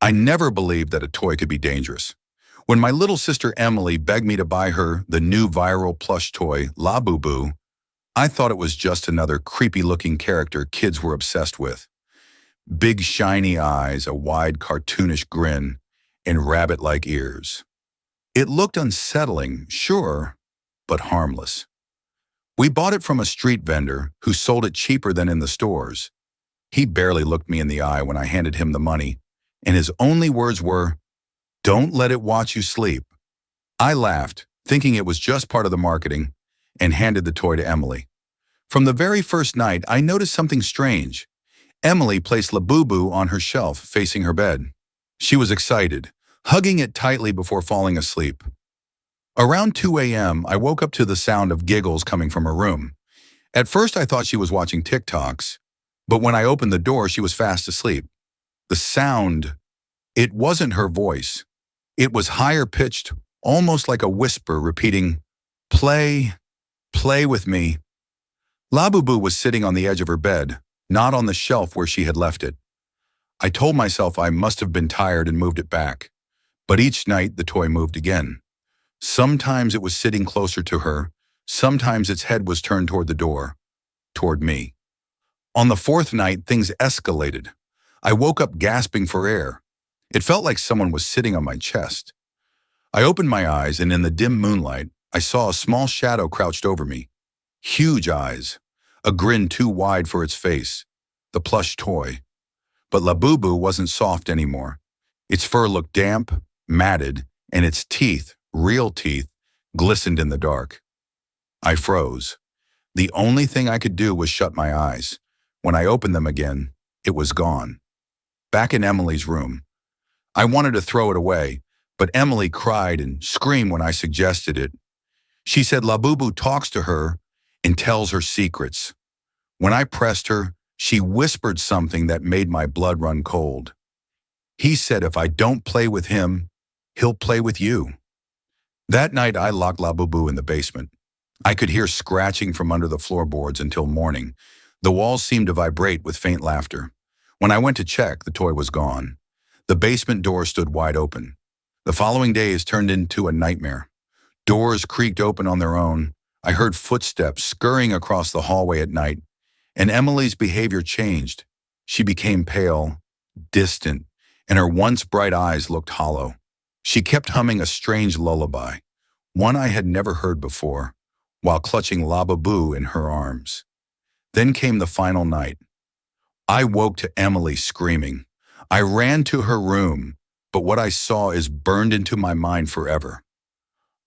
I never believed that a toy could be dangerous. When my little sister Emily begged me to buy her the new viral plush toy, Labubu, I thought it was just another creepy-looking character kids were obsessed with. Big shiny eyes, a wide cartoonish grin, and rabbit-like ears. It looked unsettling, sure, but harmless. We bought it from a street vendor who sold it cheaper than in the stores. He barely looked me in the eye when I handed him the money, and his only words were, "Don't let it watch you sleep." I laughed, thinking it was just part of the marketing, and handed the toy to Emily. From the very first night, I noticed something strange. Emily placed Labubu on her shelf, facing her bed. She was excited, hugging it tightly before falling asleep. Around 2 a.m., I woke up to the sound of giggles coming from her room. At first, I thought she was watching TikToks, but when I opened the door, she was fast asleep. The sound, it wasn't her voice. It was higher pitched, almost like a whisper repeating, "Play, play with me." Labubu was sitting on the edge of her bed, not on the shelf where she had left it. I told myself I must have been tired and moved it back. But each night the toy moved again. Sometimes it was sitting closer to her, sometimes its head was turned toward the door, toward me. On the fourth night, things escalated. I woke up gasping for air. It felt like someone was sitting on my chest. I opened my eyes, and in the dim moonlight, I saw a small shadow crouched over me. Huge eyes, a grin too wide for its face, the plush toy. But Labubu wasn't soft anymore. Its fur looked damp, matted, and its teeth, real teeth, glistened in the dark. I froze. The only thing I could do was shut my eyes. When I opened them again, it was gone. Back in Emily's room. I wanted to throw it away, but Emily cried and screamed when I suggested it. She said Labubu talks to her and tells her secrets. When I pressed her, she whispered something that made my blood run cold. He said if I don't play with him, he'll play with you. That night I locked Labubu in the basement. I could hear scratching from under the floorboards until morning. The walls seemed to vibrate with faint laughter. When I went to check, the toy was gone. The basement door stood wide open. The following days turned into a nightmare. Doors creaked open on their own. I heard footsteps scurrying across the hallway at night, and Emily's behavior changed. She became pale, distant, and her once bright eyes looked hollow. She kept humming a strange lullaby, one I had never heard before, while clutching Labubu in her arms. Then came the final night. I woke to Emily screaming. I ran to her room, but what I saw is burned into my mind forever.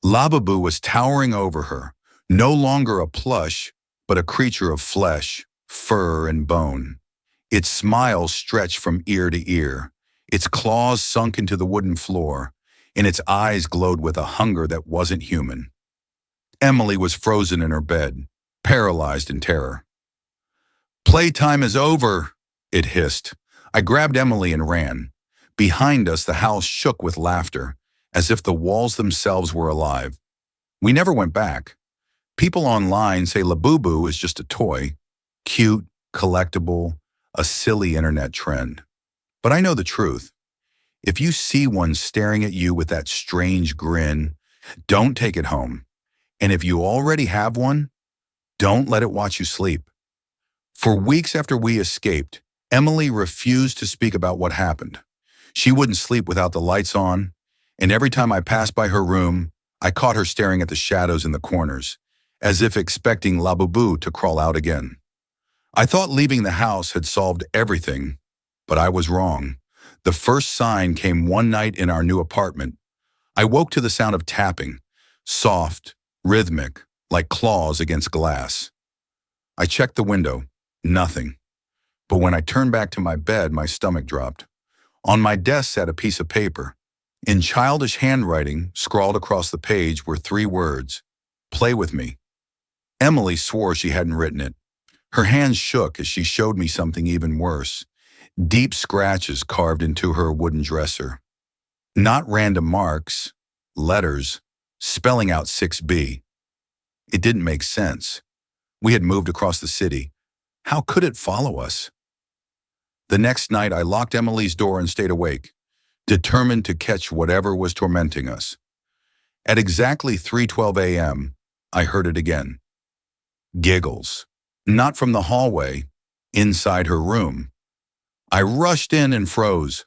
Labubu was towering over her, no longer a plush, but a creature of flesh, fur, and bone. Its smile stretched from ear to ear. Its claws sunk into the wooden floor, and its eyes glowed with a hunger that wasn't human. Emily was frozen in her bed, paralyzed in terror. "Playtime is over," it hissed. I grabbed Emily and ran. Behind us, the house shook with laughter, as if the walls themselves were alive. We never went back. People online say Labubu is just a toy, cute, collectible, a silly internet trend. But I know the truth. If you see one staring at you with that strange grin, don't take it home. And if you already have one, don't let it watch you sleep. For weeks after we escaped, Emily refused to speak about what happened. She wouldn't sleep without the lights on, and every time I passed by her room, I caught her staring at the shadows in the corners, as if expecting Labubu to crawl out again. I thought leaving the house had solved everything, but I was wrong. The first sign came one night in our new apartment. I woke to the sound of tapping, soft, rhythmic, like claws against glass. I checked the window, nothing. But when I turned back to my bed, my stomach dropped. On my desk sat a piece of paper. In childish handwriting, scrawled across the page were 3 words, "Play with me." Emily swore she hadn't written it. Her hands shook as she showed me something even worse. Deep scratches carved into her wooden dresser. Not random marks, letters, spelling out 6B. It didn't make sense. We had moved across the city. How could it follow us? The next night, I locked Emily's door and stayed awake. determined to catch whatever was tormenting us. At exactly 3:12 a.m., I heard it again. Giggles. Not from the hallway, inside her room. I rushed in and froze.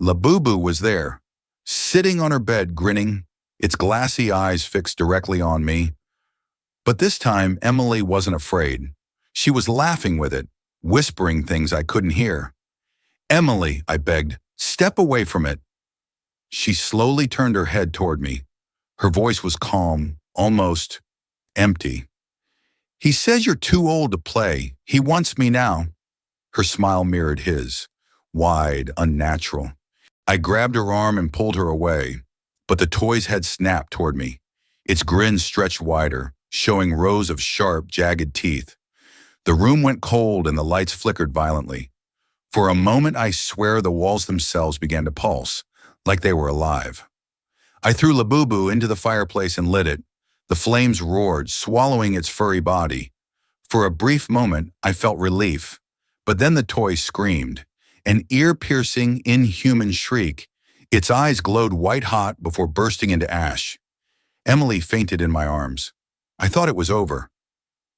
Labubu was there, sitting on her bed grinning, its glassy eyes fixed directly on me. But this time, Emily wasn't afraid. She was laughing with it, whispering things I couldn't hear. "Emily," I begged, "step away from it." She slowly turned her head toward me. Her voice was calm, almost empty. "He says you're too old to play. He wants me now." Her smile mirrored his, wide, unnatural. I grabbed her arm and pulled her away, but the toy's head snapped toward me. Its grin stretched wider, showing rows of sharp, jagged teeth. The room went cold and the lights flickered violently. For a moment, I swear the walls themselves began to pulse, like they were alive. I threw Labubu into the fireplace and lit it. The flames roared, swallowing its furry body. For a brief moment, I felt relief, but then the toy screamed, an ear-piercing, inhuman shriek. Its eyes glowed white-hot before bursting into ash. Emily fainted in my arms. I thought it was over.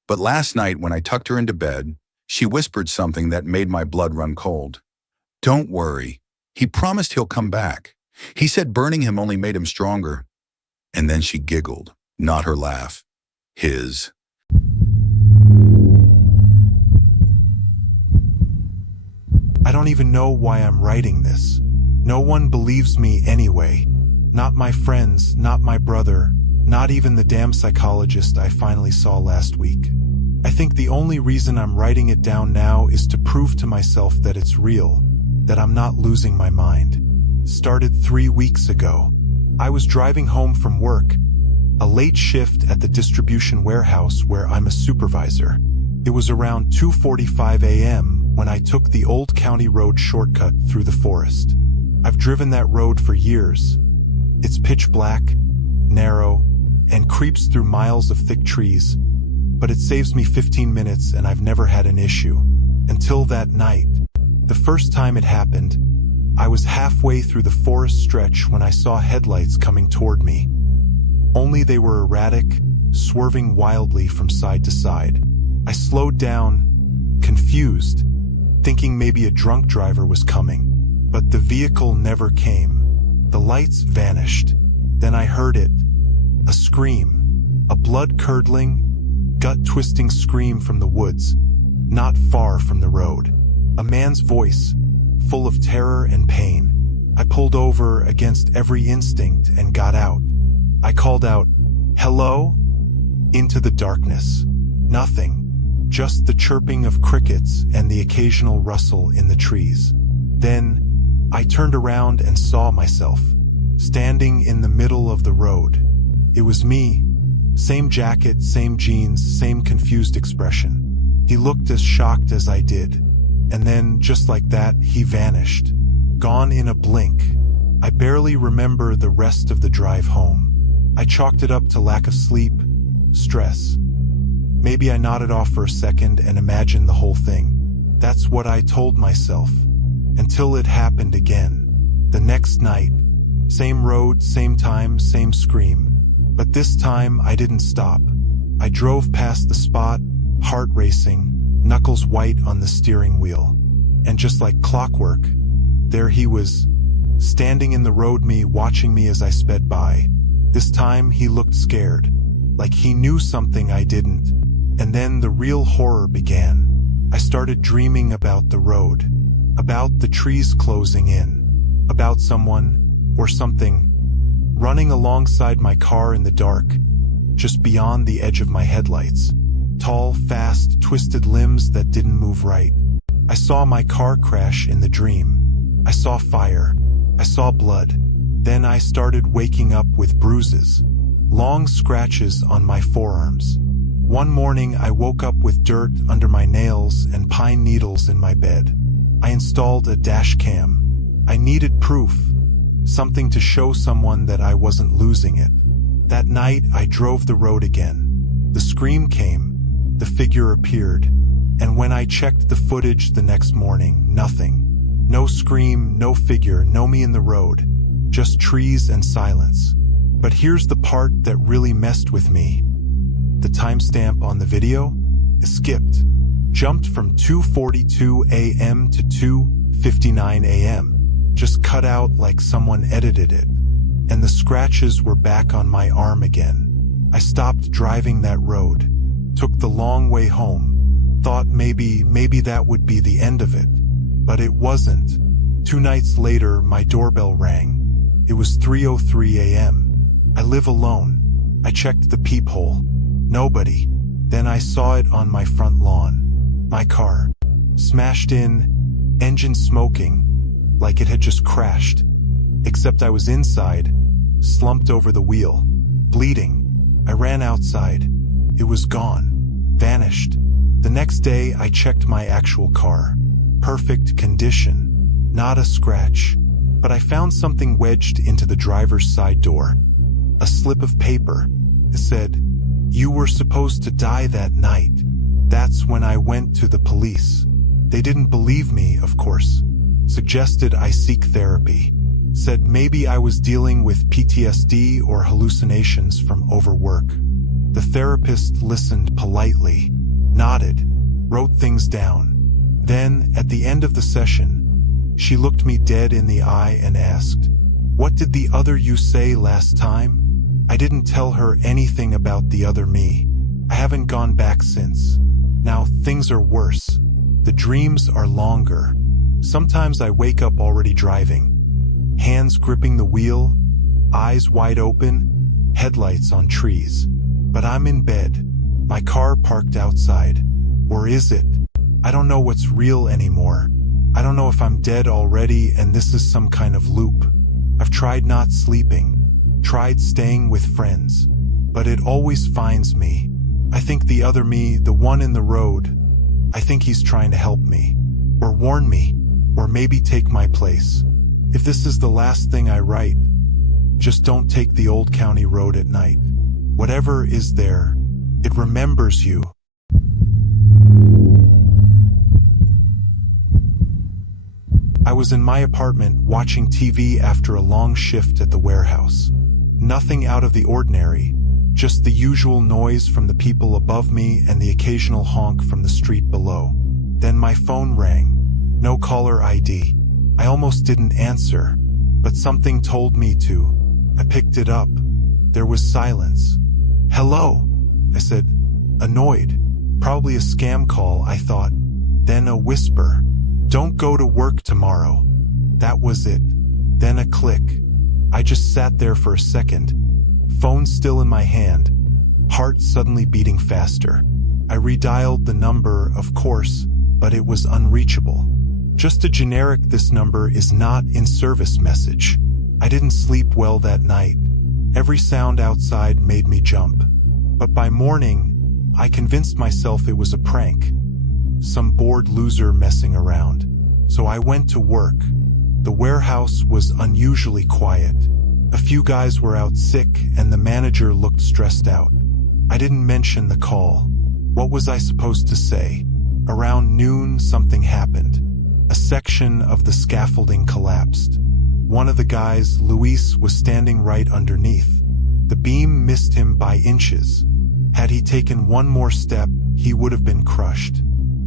But last night, when I tucked her into bed, she whispered something that made my blood run cold. "Don't worry. He promised he'll come back. He said burning him only made him stronger." And then she giggled, not her laugh, his. I don't even know why I'm writing this. No one believes me anyway. Not my friends, not my brother, not even the damn psychologist I finally saw last week. I think the only reason I'm writing it down now is to prove to myself that it's real, that I'm not losing my mind. Started 3 weeks ago. I was driving home from work, a late shift at the distribution warehouse where I'm a supervisor. It was around 2:45 a.m. when I took the old county road shortcut through the forest. I've driven that road for years. It's pitch black, narrow, and creeps through miles of thick trees, but it saves me 15 minutes and I've never had an issue. Until that night. The first time it happened, I was halfway through the forest stretch when I saw headlights coming toward me. Only they were erratic, swerving wildly from side to side. I slowed down, confused, thinking maybe a drunk driver was coming. But the vehicle never came. The lights vanished. Then I heard it. A scream. A blood-curdling, gut-twisting scream from the woods, not far from the road. A man's voice, full of terror and pain. I pulled over against every instinct and got out. I called out, "Hello?" Into the darkness. Nothing. Just the chirping of crickets and the occasional rustle in the trees. Then, I turned around and saw myself, standing in the middle of the road. It was me. Same jacket, same jeans, same confused expression. He looked as shocked as I did. And then, just like that, he vanished. Gone in a blink. I barely remember the rest of the drive home. I chalked it up to lack of sleep, stress. Maybe I nodded off for a second and imagined the whole thing. That's what I told myself. Until it happened again. The next night. Same road, same time, same scream. But this time I didn't stop. I drove past the spot, heart racing, knuckles white on the steering wheel. And just like clockwork, there he was, standing in the road, me watching me as I sped by. This time he looked scared, like he knew something I didn't. And then the real horror began. I started dreaming about the road, about the trees closing in, about someone, or something, running alongside my car in the dark, just beyond the edge of my headlights. Tall, fast, twisted limbs that didn't move right. I saw my car crash in the dream. I saw fire. I saw blood. Then I started waking up with bruises, long scratches on my forearms. One morning I woke up with dirt under my nails and pine needles in my bed. I installed a dash cam. I needed proof, something to show someone that I wasn't losing it. That night I drove the road again. The scream came, the figure appeared, and when I checked the footage the next morning, nothing. No scream, no figure, no me in the road. Just trees and silence. But here's the part that really messed with me. The timestamp on the video is skipped. Jumped from 2:42 a.m. to 2:59 a.m. Just cut out like someone edited it. And the scratches were back on my arm again. I stopped driving that road. Took the long way home. Thought maybe that would be the end of it. But it wasn't. 2 nights later, my doorbell rang. It was 3:03 a.m. I live alone. I checked the peephole. Nobody. Then I saw it on my front lawn. My car. Smashed in, engine smoking, like it had just crashed. Except I was inside, slumped over the wheel, bleeding. I ran outside. It was gone. Vanished. The next day, I checked my actual car. Perfect condition. Not a scratch. But I found something wedged into the driver's side door. A slip of paper. It said, "You were supposed to die that night." That's when I went to the police. They didn't believe me, of course. Suggested I seek therapy. Said maybe I was dealing with PTSD or hallucinations from overwork. The therapist listened politely, nodded, wrote things down. Then, at the end of the session, she looked me dead in the eye and asked, "What did the other you say last time?" I didn't tell her anything about the other me. I haven't gone back since. Now things are worse. The dreams are longer. Sometimes I wake up already driving. Hands gripping the wheel, eyes wide open, headlights on trees. But I'm in bed. My car parked outside. Or is it? I don't know what's real anymore. I don't know if I'm dead already and this is some kind of loop. I've tried not sleeping. Tried staying with friends. But it always finds me. I think the other me, the one in the road, I think he's trying to help me. Or warn me. Or maybe take my place. If this is the last thing I write, just don't take the old county road at night. Whatever is there, it remembers you. I was in my apartment watching TV after a long shift at the warehouse. Nothing out of the ordinary, just the usual noise from the people above me and the occasional honk from the street below. Then my phone rang. No caller ID. I almost didn't answer, but something told me to. I picked it up. There was silence. "Hello," I said, annoyed. Probably a scam call, I thought. Then a whisper. "Don't go to work tomorrow." That was it. Then a click. I just sat there for a second. Phone still in my hand. Heart suddenly beating faster. I redialed the number, of course, but it was unreachable. Just a generic "this number is not in service" message. I didn't sleep well that night. Every sound outside made me jump. But by morning, I convinced myself it was a prank. Some bored loser messing around. So I went to work. The warehouse was unusually quiet. A few guys were out sick and the manager looked stressed out. I didn't mention the call. What was I supposed to say? Around noon, something happened. A section of the scaffolding collapsed. One of the guys, Luis, was standing right underneath. The beam missed him by inches. Had he taken one more step, he would have been crushed.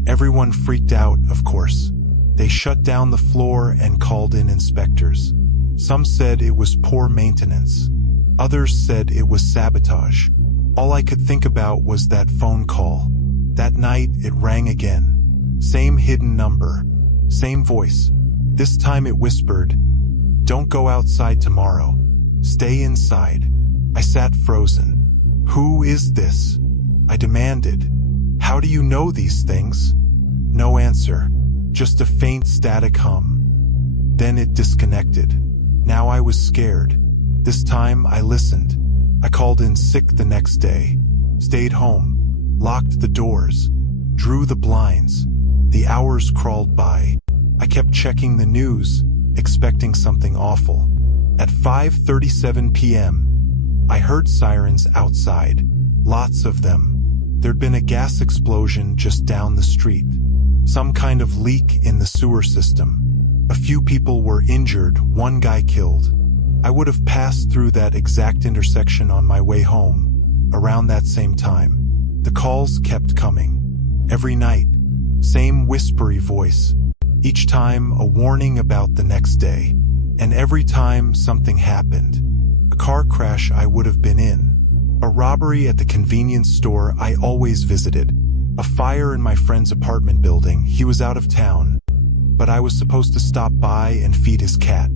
Everyone freaked out, of course. They shut down the floor and called in inspectors. Some said it was poor maintenance. Others said it was sabotage. All I could think about was that phone call. That night, it rang again. Same hidden number. Same voice. This time it whispered, "Don't go outside tomorrow. Stay inside." I sat frozen. "Who is this?" I demanded. "How do you know these things?" No answer. Just a faint static hum. Then it disconnected. Now I was scared. This time I listened. I called in sick the next day. Stayed home. Locked the doors. Drew the blinds. The hours crawled by. I kept checking the news, expecting something awful. At 5:37 p.m., I heard sirens outside. Lots of them. There'd been a gas explosion just down the street. Some kind of leak in the sewer system. A few people were injured, one guy killed. I would have passed through that exact intersection on my way home, around that same time. The calls kept coming. Every night, same whispery voice. Each time a warning about the next day. And every time something happened. A car crash I would have been in. A robbery at the convenience store I always visited. A fire in my friend's apartment building. He was out of town, but I was supposed to stop by and feed his cat.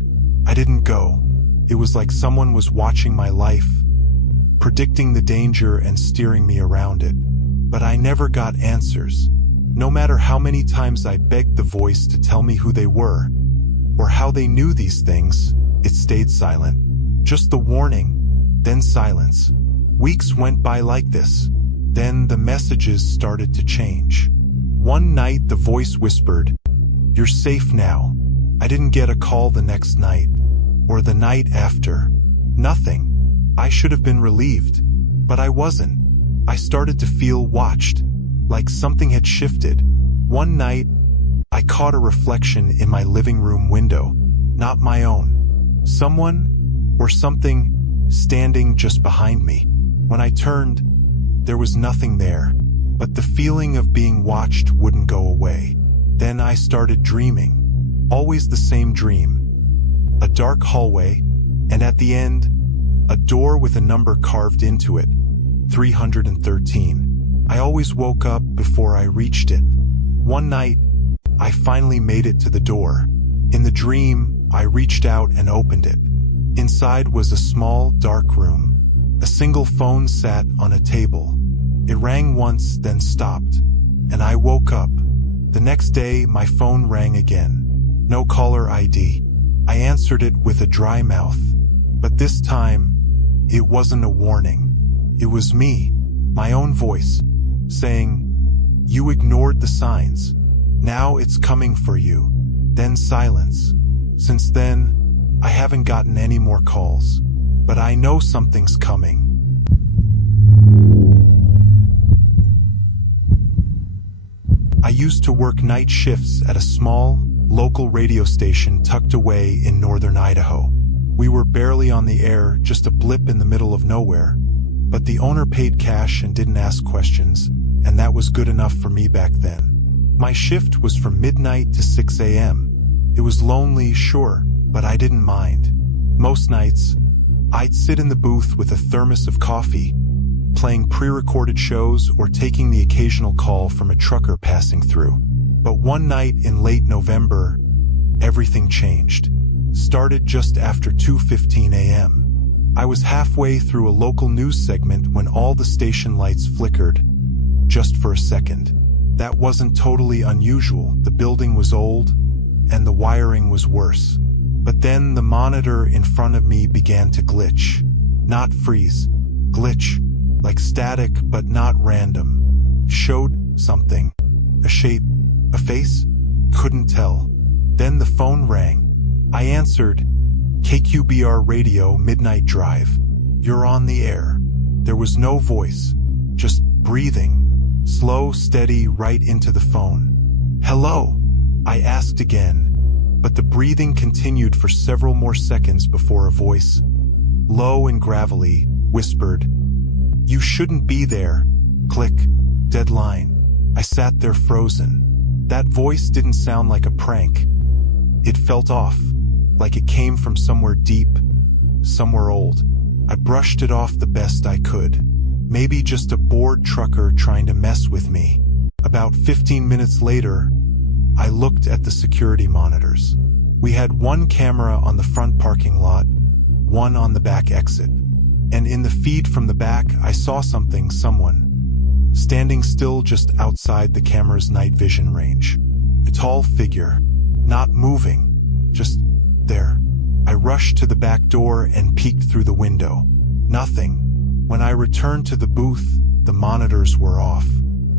I didn't go. It was like someone was watching my life, predicting the danger and steering me around it. But I never got answers. No matter how many times I begged the voice to tell me who they were, or how they knew these things, it stayed silent. Just the warning, then silence. Weeks went by like this. Then the messages started to change. One night the voice whispered, "You're safe now." I didn't get a call the next night, or the night after. Nothing. I should have been relieved, but I wasn't. I started to feel watched, like something had shifted. One night, I caught a reflection in my living room window, not my own. Someone, or something, standing just behind me. When I turned, there was nothing there, but the feeling of being watched wouldn't go away. Then I started dreaming. Always the same dream. A dark hallway, and at the end, a door with a number carved into it, 313. I always woke up before I reached it. One night, I finally made it to the door. In the dream, I reached out and opened it. Inside was a small, dark room. A single phone sat on a table. It rang once, then stopped, and I woke up. The next day, my phone rang again. No caller ID. I answered it with a dry mouth. But this time, it wasn't a warning. It was me, my own voice, saying, "You ignored the signs. Now it's coming for you." Then silence. Since then, I haven't gotten any more calls. But I know something's coming. I used to work night shifts at a small, local radio station tucked away in northern Idaho. We were barely on the air, just a blip in the middle of nowhere. But the owner paid cash and didn't ask questions, and that was good enough for me back then. My shift was from midnight to 6 a.m. It was lonely, sure, but I didn't mind. Most nights, I'd sit in the booth with a thermos of coffee, playing pre-recorded shows or taking the occasional call from a trucker passing through. But one night in late November, everything changed. Started just after 2:15 a.m. I was halfway through a local news segment when all the station lights flickered, just for a second. That wasn't totally unusual. The building was old, and the wiring was worse. But then the monitor in front of me began to glitch. Not freeze. Glitch. Like static, but not random. Showed something. A shape. A face? Couldn't tell. Then the phone rang. I answered. KQBR Radio, Midnight Drive. You're on the air. There was no voice. Just breathing. Slow, steady, right into the phone. Hello? I asked again. But the breathing continued for several more seconds before a voice, low and gravelly, whispered, "You shouldn't be there." Click. Deadline. I sat there frozen. That voice didn't sound like a prank. It felt off, like it came from somewhere deep, somewhere old. I brushed it off the best I could. Maybe just a bored trucker trying to mess with me. About 15 minutes later, I looked at the security monitors. We had one camera on the front parking lot, one on the back exit. And in the feed from the back, I saw someone, standing still just outside the camera's night vision range. A tall figure, not moving, just there. I rushed to the back door and peeked through the window. Nothing. When I returned to the booth, the monitors were off.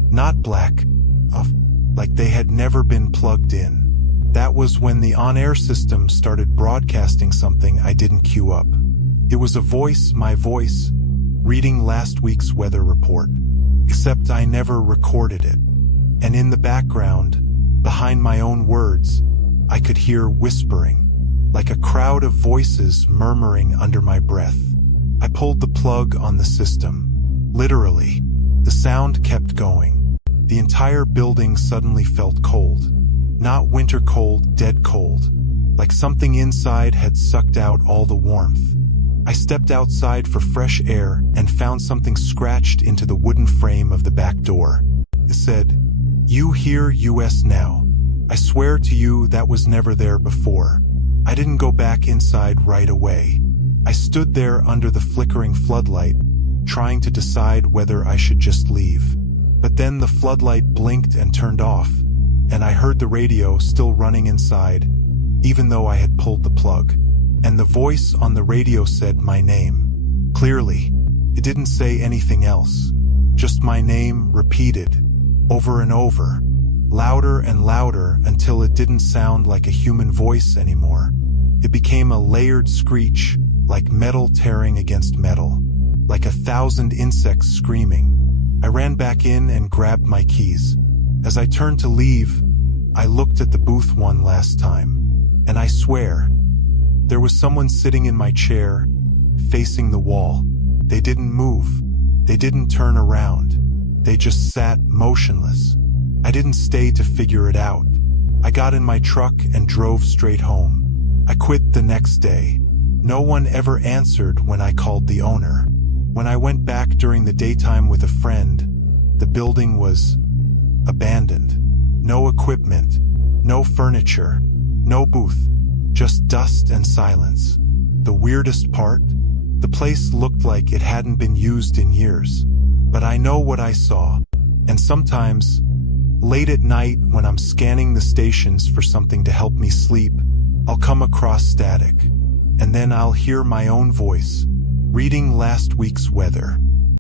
Not black, off. Like they had never been plugged in. That was when the on-air system started broadcasting something I didn't queue up. It was a voice, my voice, reading last week's weather report. Except I never recorded it. And in the background, behind my own words, I could hear whispering, like a crowd of voices murmuring under my breath. I pulled the plug on the system. Literally, the sound kept going. The entire building suddenly felt cold. Not winter cold, dead cold. Like something inside had sucked out all the warmth. I stepped outside for fresh air and found something scratched into the wooden frame of the back door. It said, "You hear US now." I swear to you that was never there before. I didn't go back inside right away. I stood there under the flickering floodlight, trying to decide whether I should just leave. But then the floodlight blinked and turned off, and I heard the radio still running inside, even though I had pulled the plug. And the voice on the radio said my name. Clearly, it didn't say anything else. Just my name repeated, over and over, louder and louder until it didn't sound like a human voice anymore. It became a layered screech, like metal tearing against metal, like 1,000 insects screaming. I ran back in and grabbed my keys. As I turned to leave, I looked at the booth one last time, and I swear, there was someone sitting in my chair, facing the wall. They didn't move. They didn't turn around. They just sat motionless. I didn't stay to figure it out. I got in my truck and drove straight home. I quit the next day. No one ever answered when I called the owner. When I went back during the daytime with a friend, the building was abandoned. No equipment, no furniture, no booth, just dust and silence. The weirdest part? The place looked like it hadn't been used in years. But I know what I saw, and sometimes, late at night when I'm scanning the stations for something to help me sleep, I'll come across static, and then I'll hear my own voice, reading last week's weather.